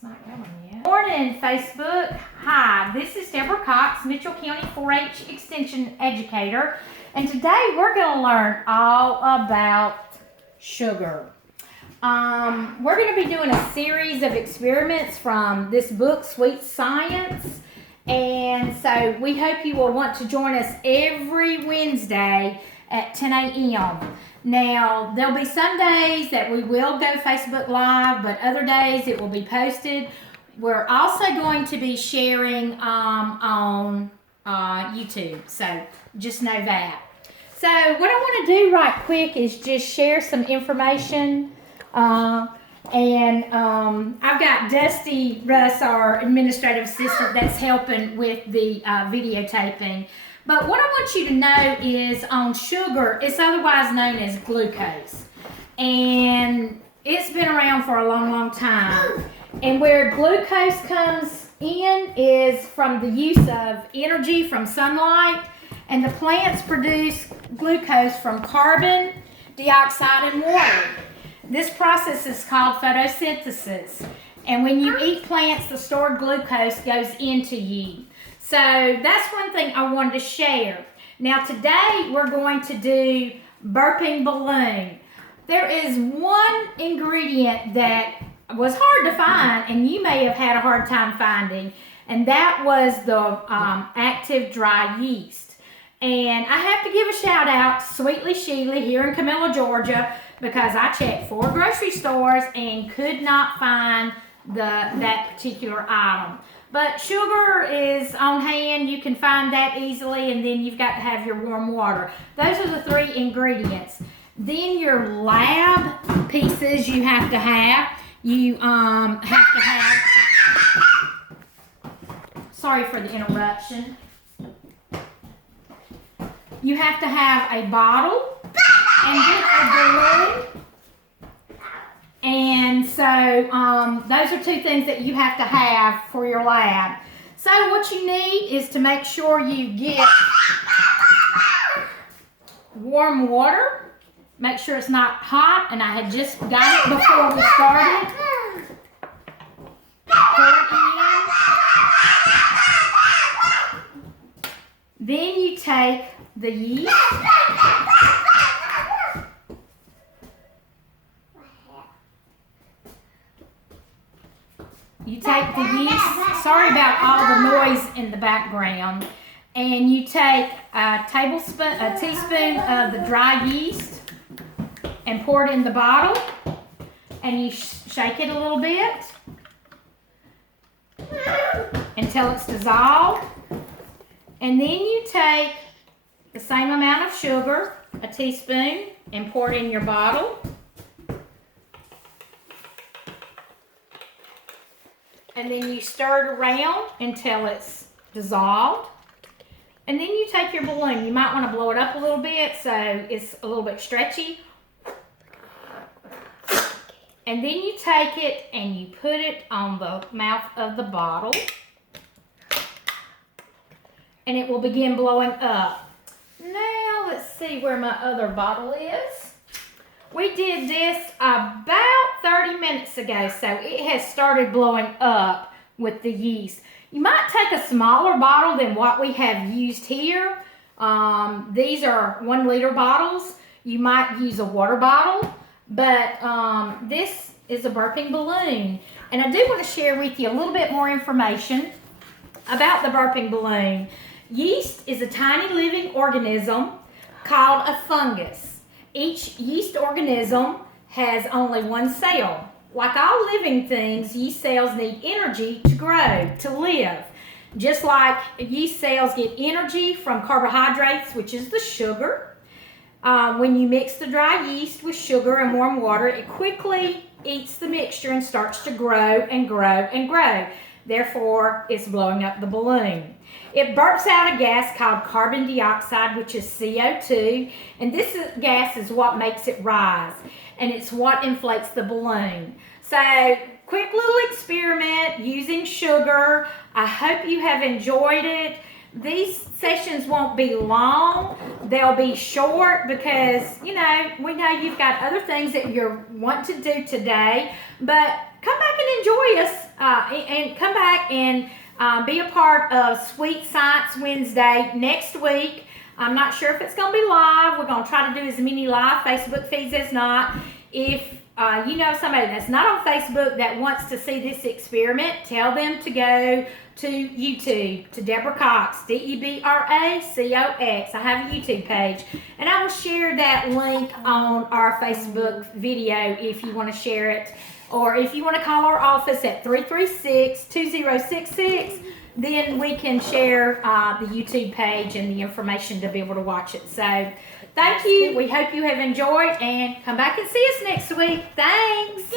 It's not going yet. Morning, Facebook. Hi, this is Debra Cox, Mitchell County 4-H Extension Educator, and today we're going to learn all about sugar. We're going to be doing a series of experiments from this book, Sweet Science, and so we hope you will want to join us every Wednesday at 10 a.m. Now, there'll be some days that we will go Facebook Live, but other days it will be posted. We're also going to be sharing on YouTube, so just know that. So what I want to do right quick is just share some information. I've got Dusty Russ, our administrative assistant, that's helping with the videotaping. But what I want you to know is on sugar, it's otherwise known as glucose. And it's been around for a long, long time. And where glucose comes in is from the use of energy from sunlight. And the plants produce glucose from carbon dioxide and water. This process is called photosynthesis. And when you eat plants, the stored glucose goes into you. So that's one thing I wanted to share. Now today we're going to do burping balloon. There is one ingredient that was hard to find, and you may have had a hard time finding, and that was the active dry yeast. And I have to give a shout out to Sweetly Sheely here in Camilla, Georgia, because I checked 4 grocery stores and could not find that particular item. But sugar is on hand. You can find that easily, and then you've got to have your warm water. Those are the 3 ingredients. Then your lab pieces you have to have. You have to have, sorry for the interruption. You have to have a bottle and then a balloon. And so those are 2 things that you have to have for your lab. So what you need is to make sure you get warm water. Make sure it's not hot, and I had just got it before we started. Pour it in. Then you take the yeast. You take the yeast, sorry about all the noise in the background, and you take a teaspoon of the dry yeast and pour it in the bottle, and you shake it a little bit until it's dissolved. And then you take the same amount of sugar, a teaspoon, and pour it in your bottle. And then you stir it around until it's dissolved. And then you take your balloon. You might want to blow it up a little bit so it's a little bit stretchy. And then you take it and you put it on the mouth of the bottle. And it will begin blowing up. Now let's see where my other bottle is. We did this about 30 minutes ago, so it has started blowing up with the yeast. You might take a smaller bottle than what we have used here. These are 1 liter bottles. You might use a water bottle, but this is a burping balloon. And I do want to share with you a little bit more information about the burping balloon. Yeast is a tiny living organism called a fungus. Each yeast organism has only 1 cell. Like all living things, yeast cells need energy to grow, to live. Just like yeast cells get energy from carbohydrates, which is the sugar. When you mix the dry yeast with sugar and warm water, it quickly eats the mixture and starts to grow and grow and grow. Therefore, it's blowing up the balloon. It burps out a gas called carbon dioxide, which is CO2, and this gas is what makes it rise, and it's what inflates the balloon. So, quick little experiment using sugar. I hope you have enjoyed it. These sessions won't be long. They'll be short because, we know you've got other things that you want to do today, but come back and enjoy us and come back and be a part of Sweet Science Wednesday next week. I'm not sure if it's going to be live. We're going to try to do as many live Facebook feeds as not. If you know somebody that's not on Facebook that wants to see this experiment, tell them to go to YouTube, to Debra Cox, DebraCox. I have a YouTube page, and I will share that link on our Facebook video if you want to share it, or if you want to call our office at 336-2066, then we can share the YouTube page and the information to be able to watch it. So thank you. We hope you have enjoyed, and come back and see us next week. Thanks.